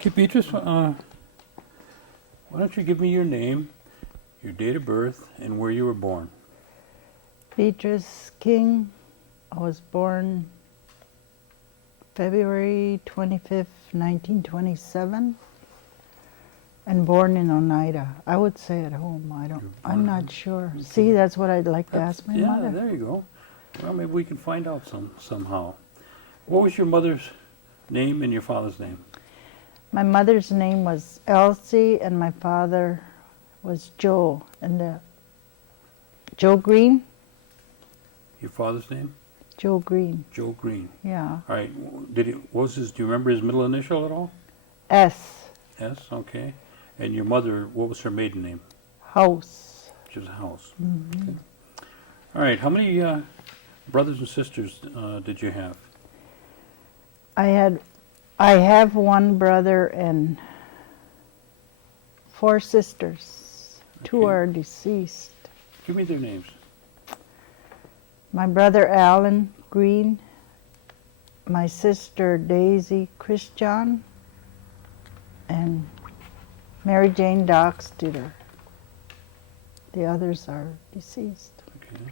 Okay, Beatrice, why don't you give me your name, your date of birth, and where you were born? Beatrice King. I was born February 25th, 1927, and born in Oneida. I would say at home. I'm not sure. Okay. See, that's what I'd like to ask my mother. Yeah, there you go. Well, maybe we can find out somehow. What was your mother's name and your father's name? My mother's name was Elsie, and my father was Joe. And Joe Green? Your father's name? Joe Green. Joe Green. Yeah. All right. Do you remember his middle initial at all? S. S, okay. And your mother, what was her maiden name? House. Which is House. Mm-hmm. Okay. All right. How many brothers and sisters did you have? I have one brother and 4 sisters. 2 Okay. are deceased. Give me their names. My brother Alan Green, my sister Daisy Christian, and Mary Jane Dockstuder. The others are deceased. Okay.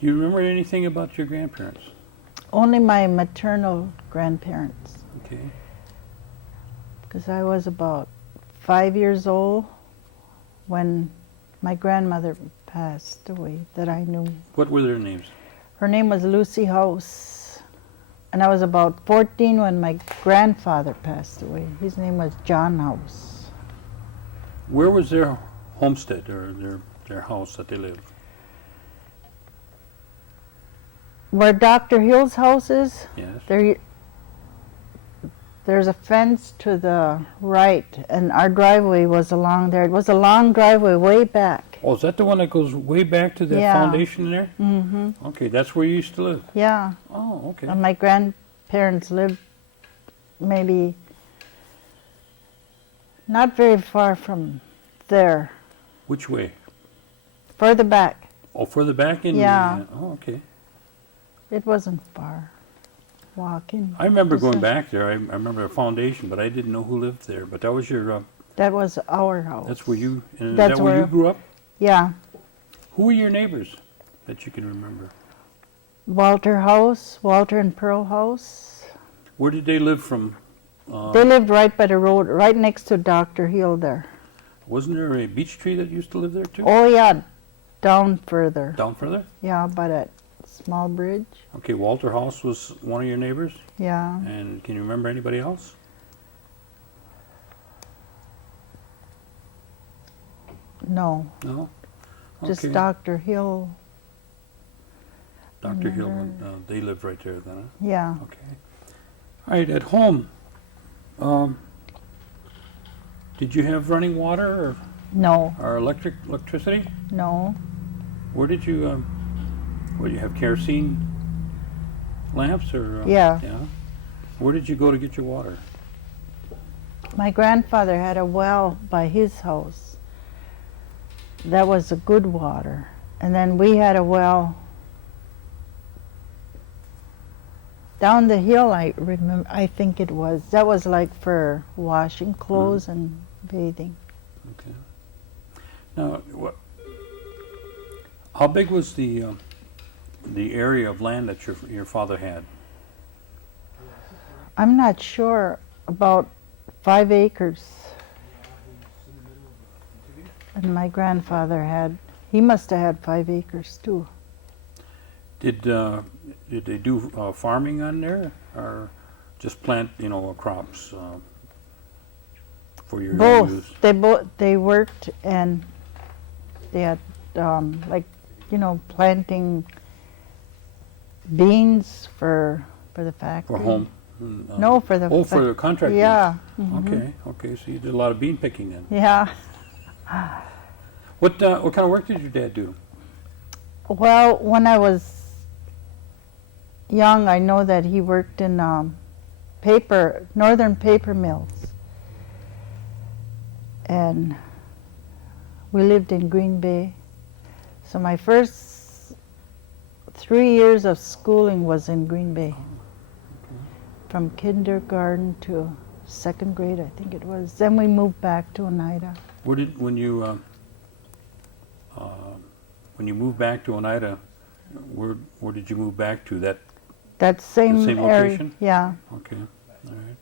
Do you remember anything about your grandparents? Only my maternal grandparents, Okay. because I was about 5 years old when my grandmother passed away that I knew. What were their names? Her name was Lucy House, and I was about 14 when my grandfather passed away. His name was John House. Where was their homestead or their house that they lived? Where Dr. Hill's house is, Yes. there's a fence to the right, and our driveway was along there. It was a long driveway way back. Oh, is that the one that goes way back to the Yeah. foundation there? Mm-hmm. Okay, that's where you used to live. Yeah. Oh, okay. And my grandparents lived maybe not very far from there, Which way? further back. Oh, further back in? Yeah. Oh, okay. It wasn't far walking. I remember Just going a- back there. I remember a foundation, but I didn't know who lived there. But that was your. That was our house. That's where you. And is That's that where you where- grew up? Yeah. Who were your neighbors that you can remember? Walter House, Walter and Pearl House. Where did they live from? They lived right by the road, right next to Dr. Hill there. Wasn't there a beech tree that used to live there too? Oh yeah, down further. Down further? Yeah, by that small bridge. Okay, Walter House was one of your neighbors. Yeah. And can you remember anybody else? No, No? just Okay. Dr. Hill. Dr. Hill, Remember. they lived right there then, huh? Yeah. Okay. All right, at home, did you have running water No, or electricity? no. Where did you have kerosene lamps or? Yeah. Yeah. Where did you go to get your water? My grandfather had a well by his house. That was a good water. And then we had a well down the hill, I remember, I think it was. That was like for washing clothes and bathing. Okay. Now, how big was the area of land that your father had? I'm not sure, about 5 acres. And my grandfather he must have had 5 acres too. Did they do farming on there, or just plant crops for your own use? Both. They worked, and they had planting beans for the factory. For home? No, for the for the contract. Yeah. beans. Mhm. Okay. So you did a lot of bean picking then. Yeah. What kind of work did your dad do? Well, when I was young, I know that he worked in northern paper mills. And we lived in Green Bay. So my first 3 years of schooling was in Green Bay. From kindergarten to second grade, I think it was. Then we moved back to Oneida. Where did, when you moved back to Oneida, where did you move back to? That same, same area. location? Yeah. Okay, all right.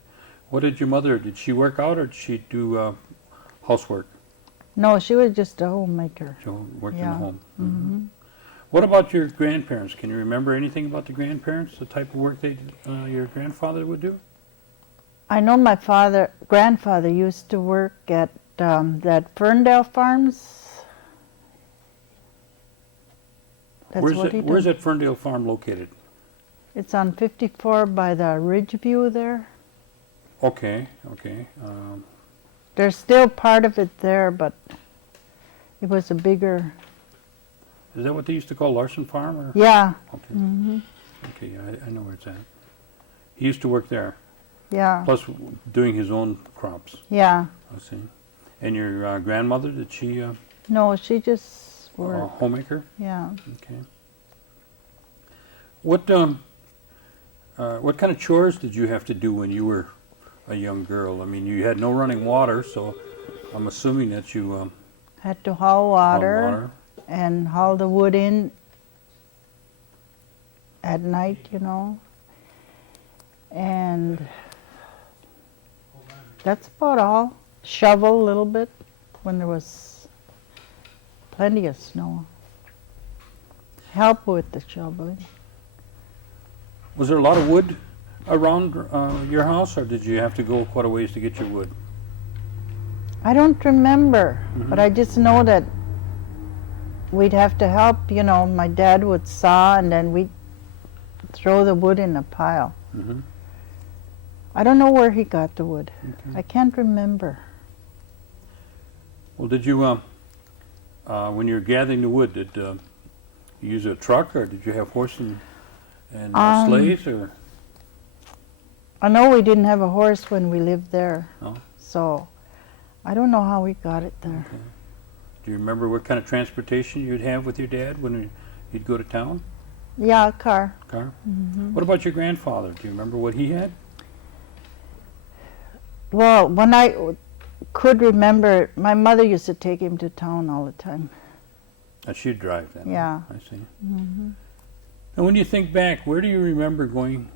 What did your mother, did she work out or did she do housework? No, she was just a homemaker. She worked in Yeah. the home? Mm-hmm. What about your grandparents? Can you remember anything about the grandparents, the type of work your grandfather would do? I know my grandfather used to work at that Ferndale Farms. That's what he did. Where's that Ferndale farm located? It's on 54 by the Ridge View there. Okay, okay. There's still part of it there, but it was a bigger. Is that what they used to call Larson Farm? Or? Yeah. Okay, Mm-hmm. okay, I know where it's at. He used to work there, Yeah. plus doing his own crops, Yeah. I see. And your grandmother, did she No, she just a worked. homemaker? Yeah. Okay. What kind of chores did you have to do when you were a young girl? I mean, you had no running water, so I'm assuming that you Had to haul hauled water and haul the wood in at night, you know. And that's about all. Shovel a little bit when there was plenty of snow. Help with the shoveling. Was there a lot of wood around your house, or did you have to go quite a ways to get your wood? I don't remember, Mhm. but I just know that we'd have to help, you know. My dad would saw and then we'd throw the wood in a pile. Mm-hmm. I don't know where he got the wood. Okay. I can't remember. Well, did you, when you were gathering the wood, did you use a truck, or did you have horse and sleighs, or? I know we didn't have a horse when we lived there, No? so I don't know how we got it there. Okay. Do you remember what kind of transportation you'd have with your dad when you'd go to town? Yeah, a car. Car? Hmm. What about your grandfather? Do you remember what he had? Well, when I could remember, my mother used to take him to town all the time. She'd drive then. Yeah. I see. Hmm. And when you think back, where do you remember going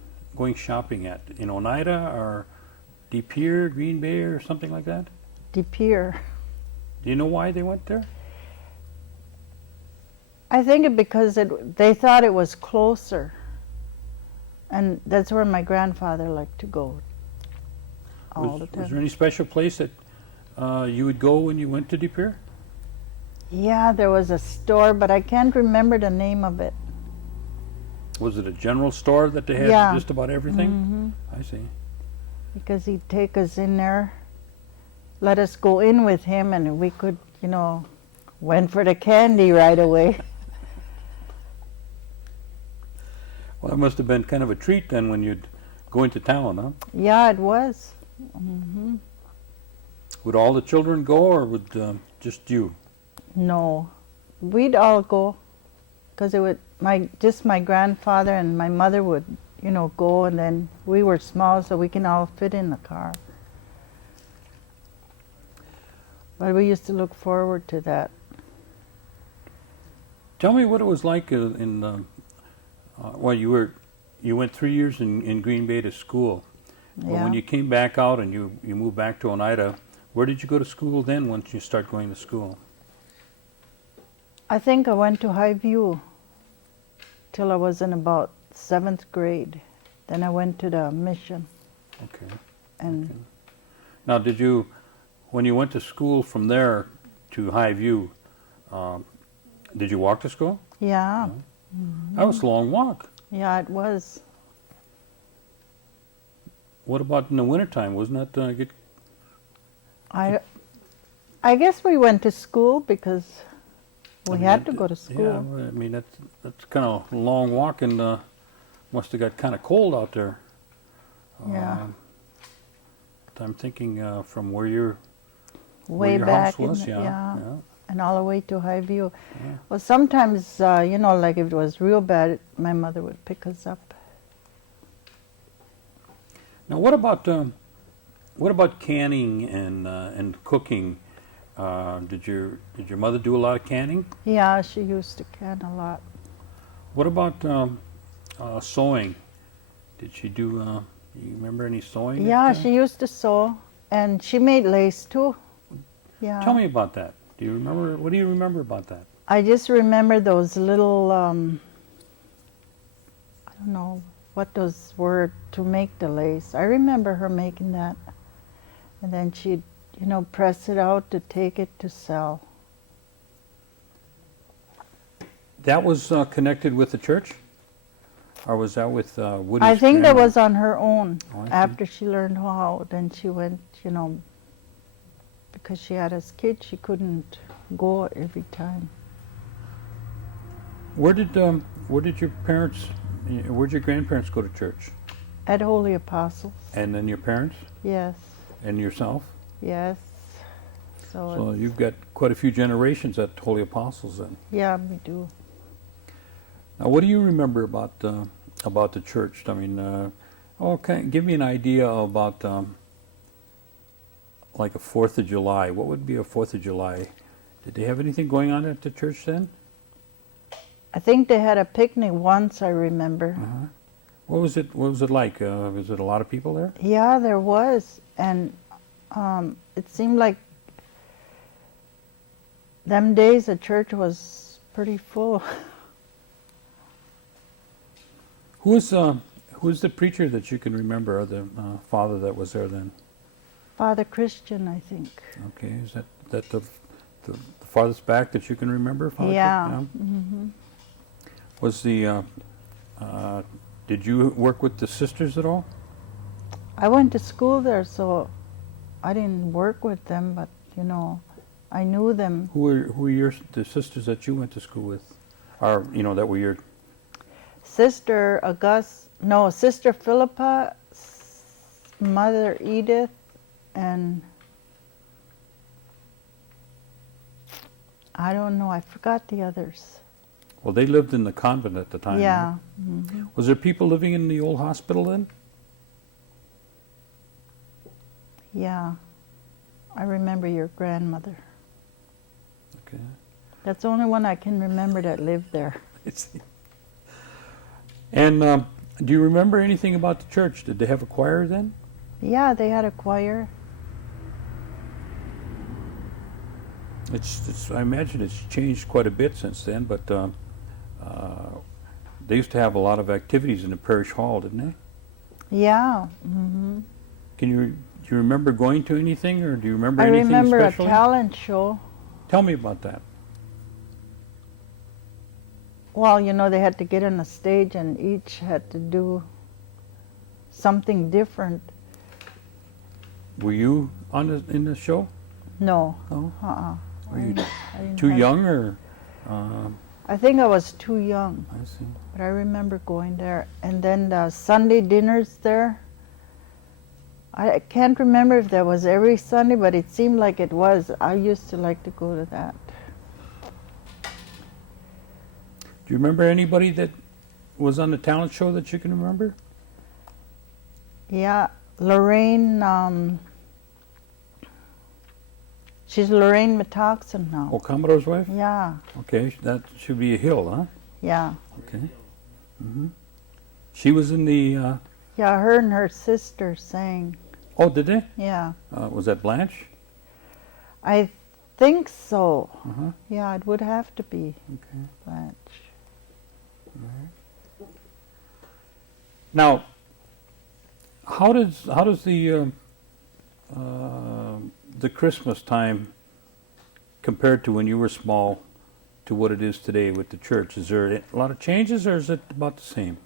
shopping at? In Oneida or De Pere, Green Bay, or something like that? De Pere. Do you know why they went there? I think it because they thought it was closer. And that's where my grandfather liked to go all the time. Was there any special place that you would go when you went to De Pere? Yeah, there was a store, but I can't remember the name of it. Was it a general store that they had Yeah. just about everything? Hmm. I see. Because he'd take us in there, let us go in with him, and we could, you know, went for the candy right away. Well, that must have been kind of a treat then when you'd go into town, huh? Yeah, it was. Hmm. Would all the children go, or would just you? No, we'd all go, because it would just my grandfather and my mother would, you know, go, and then we were small, so we can all fit in the car. But we used to look forward to that. Tell me what it was like well, you went 3 years in Green Bay to school. But Yeah. when you came back out and you moved back to Oneida, where did you go to school then once you start going to school? I think I went to Highview till I was in about 7th grade. Then I went to the mission. Okay. And Okay. Now, when you went to school from there to Highview, did you walk to school? yeah, That was a long walk. yeah, it was. What about in the wintertime? Wasn't that I guess we went to school because we I mean, had to go to school. Yeah, I mean, that's kind of a long walk, and must have got kind of cold out there. Yeah. I'm thinking from where your Way your back house was, in yeah. and all the way to Highview. Yeah. Well, sometimes, you know, like if it was real bad, my mother would pick us up. Now, what about What about canning and cooking? Did your mother do a lot of canning? Yeah, she used to can a lot. What about sewing? Did she do? You remember any sewing? Yeah, she used to sew, and she made lace too. Yeah. Tell me about that. Do you remember? What do you remember about that? I just remember those little, I don't know what those were to make the lace. I remember her making that. And then she'd, press it out to take it to sell. That was connected with the church, or was that with Woody's? I think that grandma? was on her own. Oh, I see. After she learned how, then she went, because she had us kids, she couldn't go every time. Where'd your parents, where'd your grandparents go to church? At Holy Apostles. And then your parents Yes, and yourself? yes. So, So you've got quite a few generations at Holy Apostles then. yeah, we do. Now, what do you remember about the church? I mean, give me an idea about like a 4th of July. What would be a 4th of July? Did they have anything going on at the church then? I think they had a picnic once, I remember. Uh-huh. What was it like? Was it a lot of people there? Yeah, there was. And it seemed like them days the church was pretty full. Who's the preacher that you can remember, or the father that was there then? Father Christian, I think. Okay, is that the farthest back that you can remember? Father? Yeah. Mm-hmm. Was did you work with the sisters at all? I went to school there, so I didn't work with them, but I knew them. Who were the sisters that you went to school with, or that were your? Sister Philippa, Mother Edith, and I don't know, I forgot the others. Well, they lived in the convent at the time. Yeah. Right? Mm-hmm. Was there people living in the old hospital then? Yeah. I remember your grandmother. Okay. That's the only one I can remember that lived there. I see. And do you remember anything about the church? Did they have a choir then? Yeah, they had a choir. I imagine it's changed quite a bit since then, but they used to have a lot of activities in the parish hall, didn't they? Yeah. Mm-hmm. Do you remember going to anything, or do you remember anything remember especially? a talent show. Tell me about that. Well, they had to get on a stage and each had to do something different. Were you in the show? No. Oh, Uh-uh. were you I didn't too have- young, or? I think I was too young, I see. but I remember going there. And then the Sunday dinners there. I can't remember if that was every Sunday, but it seemed like it was. I used to like to go to that. Do you remember anybody that was on the talent show that you can remember? Yeah, Lorraine, she's Lorraine Metoxen now. Oh, Commodore's wife? Yeah, Okay, that should be a Hill, huh? yeah. Okay. Hmm. She was in the, Yeah, her and her sister sang. oh, did they? Yeah, Was that Blanche? I think so. Uh-huh. Yeah, it would have to be Okay. Blanche. Now, how does the Christmas time compared to when you were small to what it is today with the church? Is there a lot of changes, or is it about the same?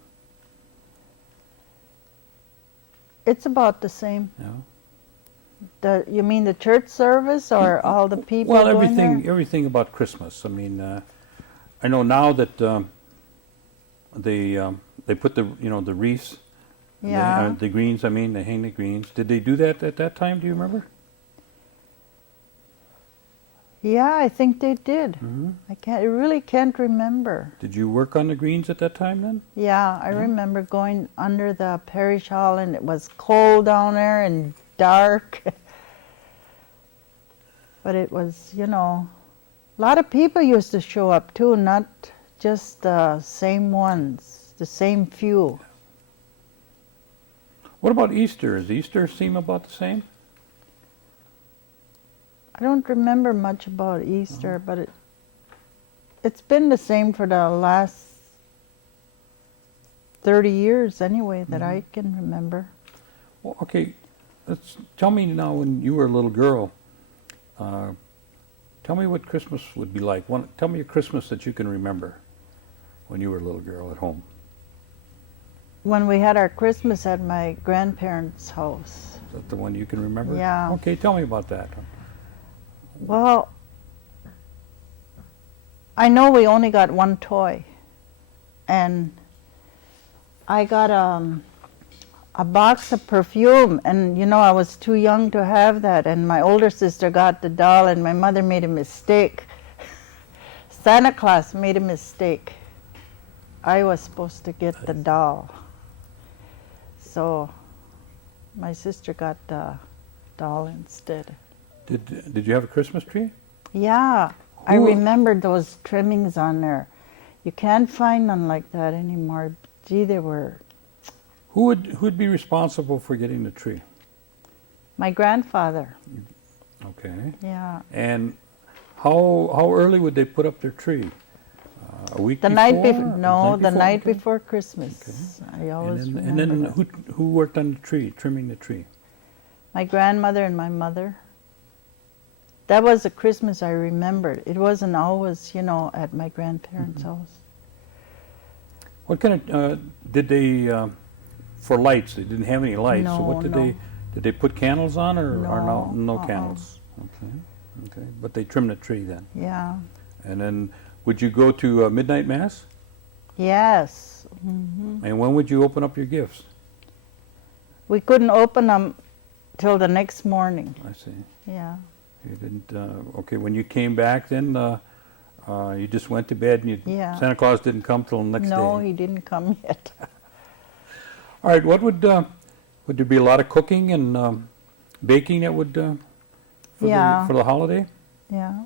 It's about the same. Yeah. You mean the church service or all the people Well, going there? everything about Christmas. I mean, I know now that they put the the wreaths, Yeah. the greens. I mean, they hang the greens. Did they do that at that time? Do you remember? Yeah, I think they did. Mm-hmm. I really can't remember. Did you work on the greens at that time then? Yeah, I remember going under the parish hall and it was cold down there and dark. But it was, a lot of people used to show up too, not just the same ones, the same few. What about Easter? Does Easter seem about the same? I don't remember much about Easter, but it's been the same for the last 30 years anyway that I can remember. Well, okay, tell me now when you were a little girl, tell me what Christmas would be like. Tell me a Christmas that you can remember when you were a little girl at home. When we had our Christmas at my grandparents' house. Is that the one you can remember? Yeah. Okay, tell me about that. Well, I know we only got one toy, and I got a box of perfume, and I was too young to have that, and my older sister got the doll, and my mother made a mistake. Santa Claus made a mistake. I was supposed to get the doll. So my sister got the doll instead. Did you have a Christmas tree? Yeah, I remembered those trimmings on there. You can't find none like that anymore. Gee, they were. Who'd be responsible for getting the tree? My grandfather. Okay. Yeah. And how early would they put up their tree? A week The before? night before. No, the night Okay. before Christmas. I always remember. And then that. who worked on the tree, trimming the tree? My grandmother and my mother. That was a Christmas I remembered. It wasn't always, at my grandparents' house. What kind of did they for lights? They didn't have any lights. So what No. did they put candles on or No, no uh-uh. candles? Okay. But they trimmed the tree then. Yeah. And then would you go to midnight mass? Yes. Hmm. And when would you open up your gifts? We couldn't open them till the next morning. I see. Yeah. You didn't. Okay. When you came back, then you just went to bed, and Yeah. Santa Claus didn't come till the next No, day. he didn't come yet. All right. What would there be a lot of cooking and baking that would Yeah. for the holiday? Yeah.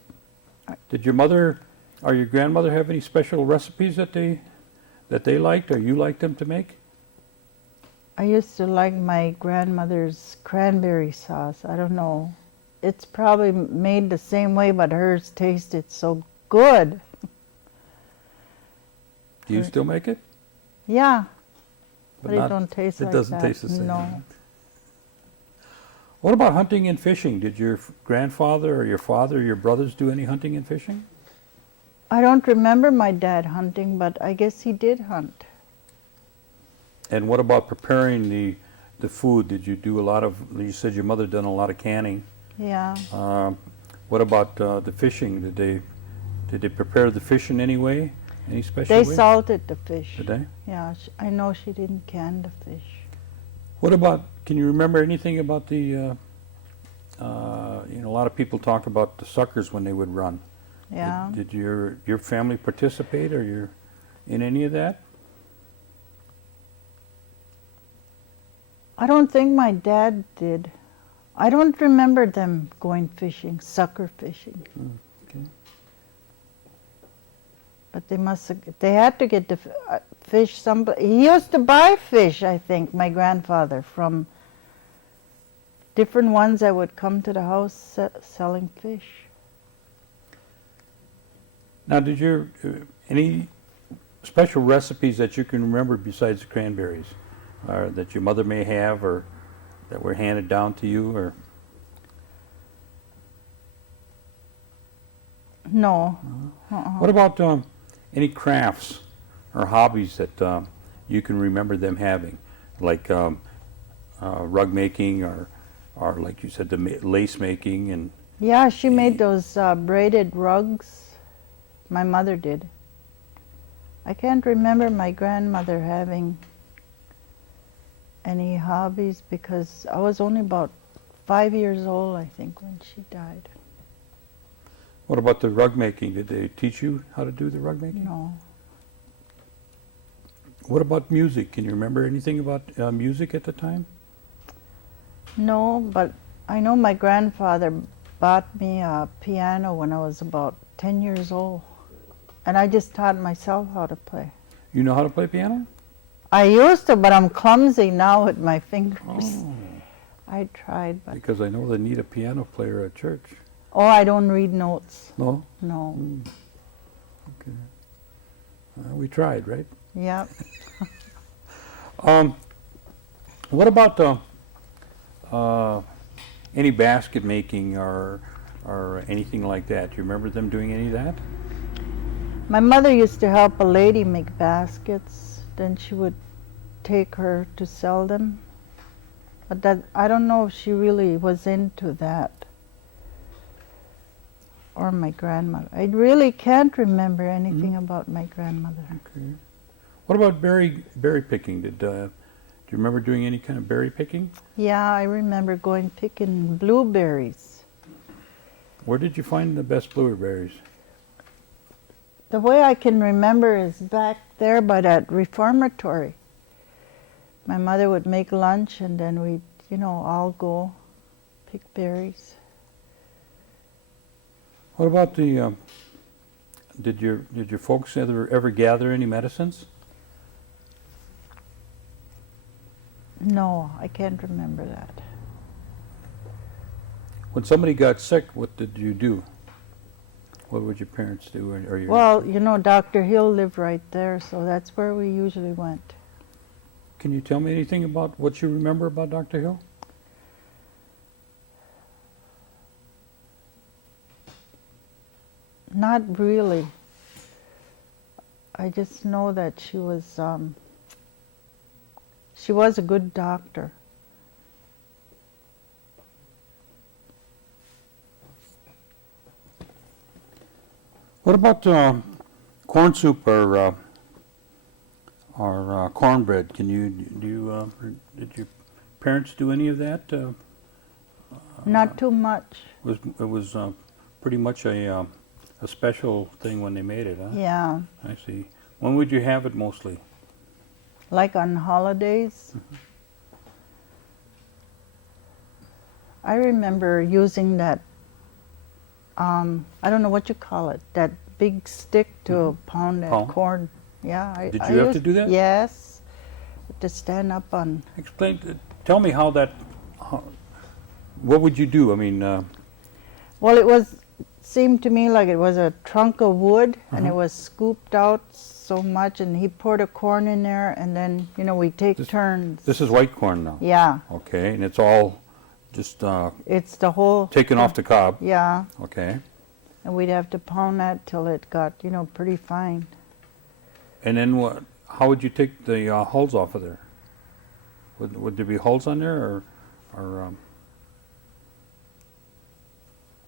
Did your mother or your grandmother have any special recipes that they liked or you liked them to make? I used to like my grandmother's cranberry sauce. I don't know. It's probably made the same way, but hers tasted so good. Do you still make it? Yeah. But it not- don't taste it like doesn't that. taste the same. No. What about hunting and fishing? Did your grandfather or your father or your brothers do any hunting and fishing? I don't remember my dad hunting, but I guess he did hunt. And what about preparing the food? Did you do a lot of? You said your mother done a lot of canning. Yeah. What about the fishing? Did they prepare the fish in any way? Any special They way? salted the fish. Did they? Yeah, I know she didn't can the fish. What about? Can you remember anything about the? A lot of people talk about the suckers when they would run. Yeah. Did your family participate or in any of that? I don't think my dad did. I don't remember them going fishing, sucker fishing. Okay. But they had to get the fish. He used to buy fish, I think, my grandfather, from different ones that would come to the house selling fish. Now, did any special recipes that you can remember besides the cranberries, or that your mother may have, or that were handed down to you, or? No. What about any crafts or hobbies that you can remember them having, like rug making, or like you said, the lace making, and Yeah, she made those braided rugs. My mother did. I can't remember my grandmother having any hobbies because I was only about 5 years old, I think, when she died. what about the rug making? Did they teach you how to do the rug making? No. What about music? Can you remember anything about music at the time? No, but I know my grandfather bought me a piano when I was about 10 years old. And I just taught myself how to play. You know how to play piano? I used to, but I'm clumsy now with my fingers. Oh, I tried, but because I know they need a piano player at church. oh, I don't read notes. No? No. Okay. We tried, right? Yep. What about any basket making or anything like that? Do you remember them doing any of that? My mother used to help a lady make baskets. Then she would take her to sell them. But that, I don't know if she really was into that. Or my grandmother. I really can't remember anything about my grandmother. Okay. What about berry picking? Do you remember doing any kind of berry picking? Yeah, I remember going picking blueberries. Where did you find the best blueberries? The way I can remember is back there by that reformatory. My mother would make lunch and then we'd, all go pick berries. What about the? Did your folks ever gather any medicines? No, I can't remember that. When somebody got sick, what did you do? What would your parents do? Or your Well, Dr. Hill lived right there, so that's where we usually went. Can you tell me anything about what you remember about Dr. Hill? Not really. I just know that she was a good doctor. What about corn soup or cornbread? Did your parents do any of that? Not too much. It was pretty much a special thing when they made it, huh? Yeah, I see. When would you have it mostly? like on holidays. I remember using that, I don't know what you call it, that big stick to pound that Pound? corn. Yeah. Did I you have to used- do that? Yes. To stand up on. Tell me how that. What would you do? I mean, Well, seemed to me like it was a trunk of wood and it was scooped out so much and he poured a corn in there and then, we take turns. this is white corn now. Yeah, Okay, and it's all just it's the whole. taken off the cob. Yeah, Okay, and we'd have to pound that till it got, pretty fine. and then what? How would you take the hulls off of there? Would there be hulls on there, or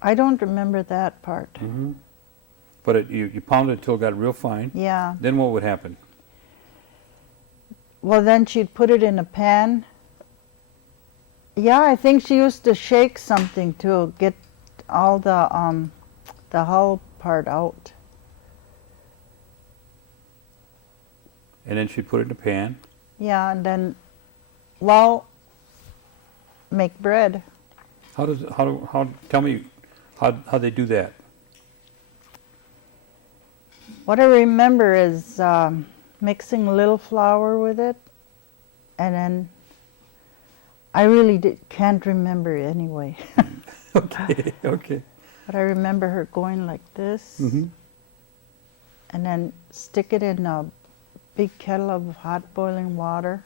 I don't remember that part. But you pound it till it got real fine. Yeah. Then what would happen? Well, then she'd put it in a pan. Yeah, I think she used to shake something to get all the hull part out. And then she'd put it in a pan. Yeah, and then, make bread. Tell me how they do that? What I remember is mixing a little flour with it, and then I really can't remember it anyway. Okay. But I remember her going like this, and then stick it in a big kettle of hot boiling water.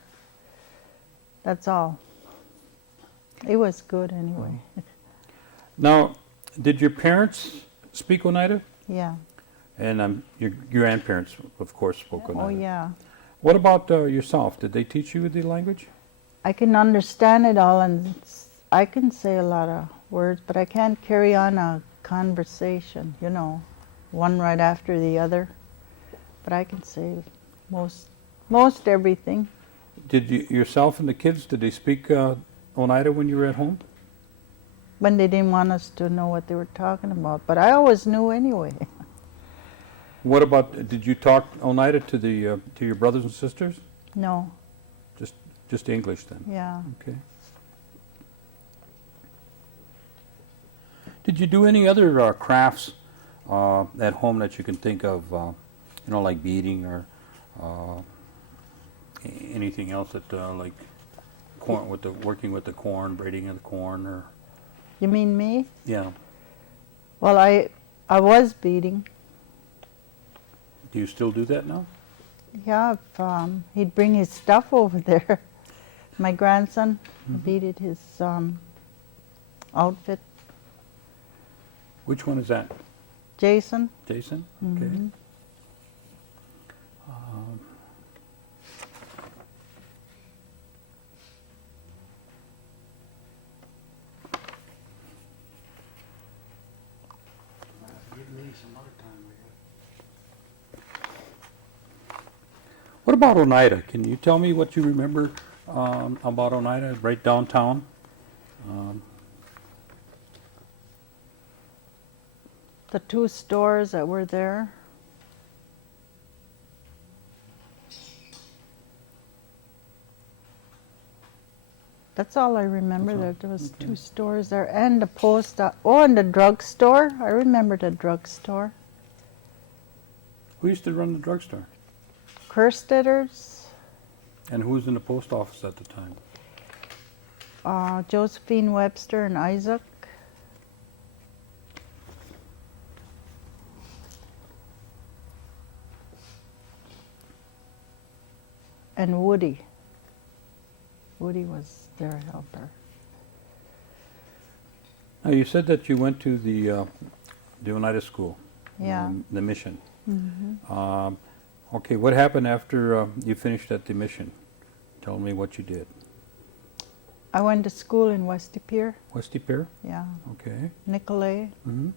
That's all. It was good anyway. Now, did your parents speak Oneida? Yeah. And your grandparents, of course, spoke Oneida. Oh yeah. What about yourself? Did they teach you the language? I can understand it all and I can say a lot of words, but I can't carry on a conversation, one right after the other. But I can say most everything. Did you yourself and the kids, did they speak Oneida when you were at home? When they didn't want us to know what they were talking about, but I always knew anyway. What about, did you talk Oneida to your brothers and sisters? No. Just English then? Yeah. Okay. Did you do any other crafts at home that you can think of, like beading or anything else that, like corn working with the corn, braiding of the corn, or You mean me? yeah? Well, I was beading. Do you still do that now? Yeah, if, he'd bring his stuff over there. My grandson beaded his outfit. Which one is that? Jason. Jason? Mhm. Okay. What about Oneida? Can you tell me what you remember about Oneida, right downtown? The 2 stores that were there. That's all I remember. That's all? There was Okay. 2 stores there, and the post. And the drugstore. I remember the drugstore. Who used to run the drugstore? Kersteders, And who was in the post office at the time? Josephine Webster and Isaac. And Woody. Woody was their helper. Now, you said that you went to the Oneida School. Yeah. The mission. Hmm. Okay, what happened after you finished at the mission? Tell me what you did. I went to school in West Pier. Westy Pier? Yeah. Okay. Nicolay. Mm-hmm.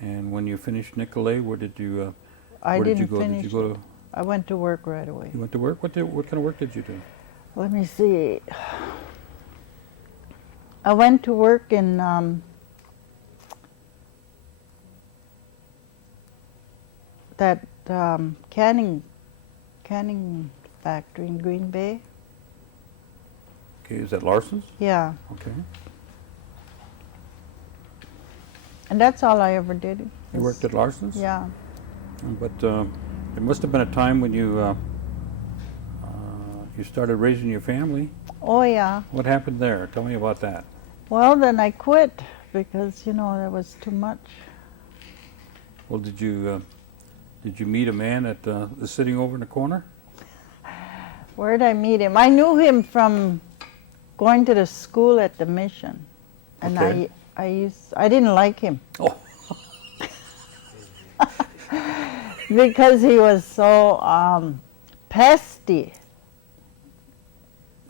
And when you finished Nicolay, where did you? I where didn't did you go? finish. Did you go it. to? I went to work right away. You went to work. What kind of work did you do? Let me see. I went to work in that canning factory in Green Bay. Okay, is that Larson's? Yeah, Okay. and that's all I ever did. You worked at Larson's? Yeah. But there must have been a time when you you started raising your family. Oh yeah. What happened there? Tell me about that. Well, then I quit because that was too much. Well, did you meet a man that is sitting over in the corner? Where did I meet him? I knew him from going to the school at the mission, and Okay. I didn't like him. Oh. Because he was so pesty.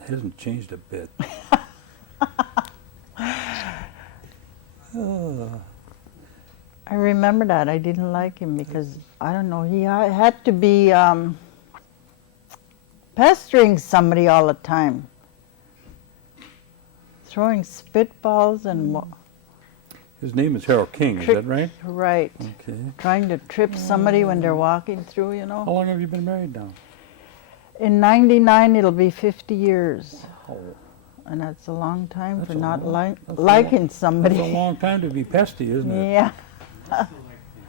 It hasn't changed a bit. I remember that. I didn't like him because, I don't know, he had to be pestering somebody all the time. Throwing spitballs and His name is Harold King, is that right? right. Okay. Trying to trip somebody when they're walking through, How long have you been married now? In '99, it'll be 50 years. Oh, And that's a long time That's for a not long- that's a liking that's somebody. a long time to be pesty, isn't it? Yeah.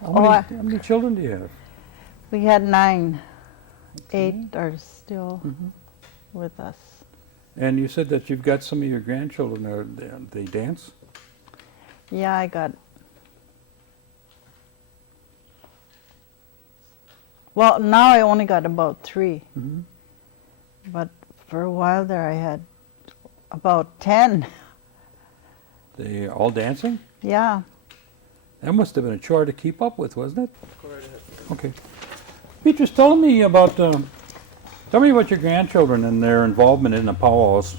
How many children do you have? We had 9. 8 are still Mhm. with us. And you said that you've got some of your grandchildren. They dance? Yeah, I got. Well, now I only got about 3, Mm-hmm. but for a while there I had about 10. They all dancing? Yeah. That must have been a chore to keep up with, wasn't it? Okay. Beatrice, tell me about your grandchildren and their involvement in the powwows,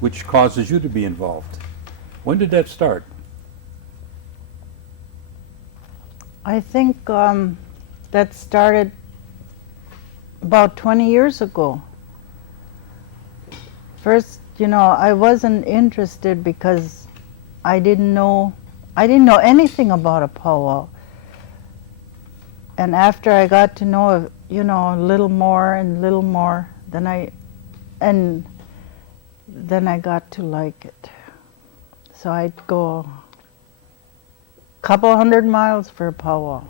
which causes you to be involved. When did that start? I think that started about 20 years ago. First, I wasn't interested because I didn't know anything about a powwow. And after I got to know, a little more and little more, then I got to like it. So I'd go couple 100 miles for a powwow.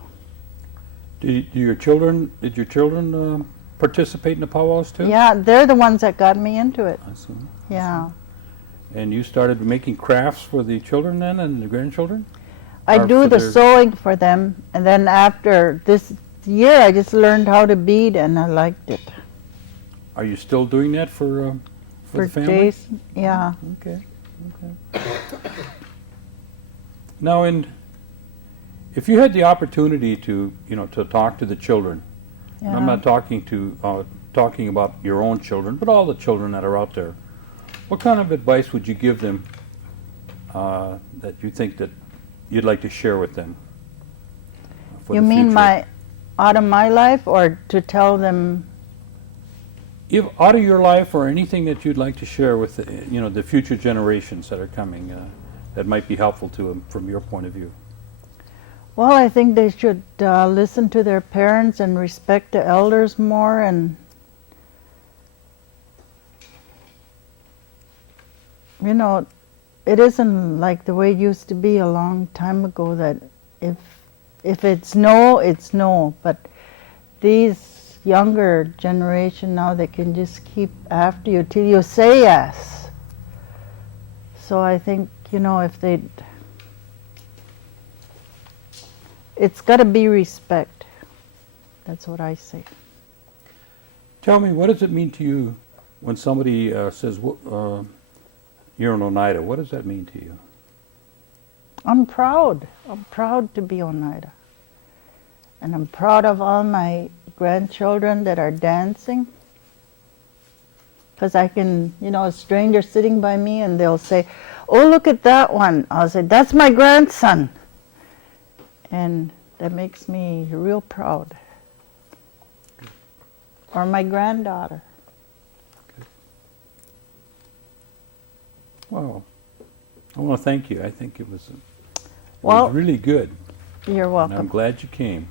Did your children participate in the powwows too? Yeah, they're the ones that got me into it. I see. Yeah. And you started making crafts for the children then and the grandchildren? I Or do for the their- sewing for them, and then after this year I just learned how to bead and I liked it. Are you still doing that for the family? Jason, yeah. Okay. Now, if you had the opportunity to, to talk to the children, and I'm Yeah. not talking about your own children, but all the children that are out there, what kind of advice would you give them that you think that you'd like to share with them? For You the mean future? out of my life, or to tell them? If out of your life or anything that you'd like to share with the future generations that are coming, that might be helpful to them from your point of view. Well, I think they should listen to their parents and respect the elders more, and it isn't like the way it used to be a long time ago, that if it's no, it's no. But these younger generation now, they can just keep after you till you say yes. So I think, if they'd, it's got to be respect. That's what I say. Tell me, what does it mean to you when somebody says you're an Oneida? What does that mean to you? I'm proud. I'm proud to be Oneida. And I'm proud of all my grandchildren that are dancing. Because I can, a stranger sitting by me and they'll say, "Oh, look at that one." I'll say, "That's my grandson." And that makes me real proud. Or my granddaughter. Well, I want to thank you. I think it was Well, really good. you're And I'm welcome. glad you came.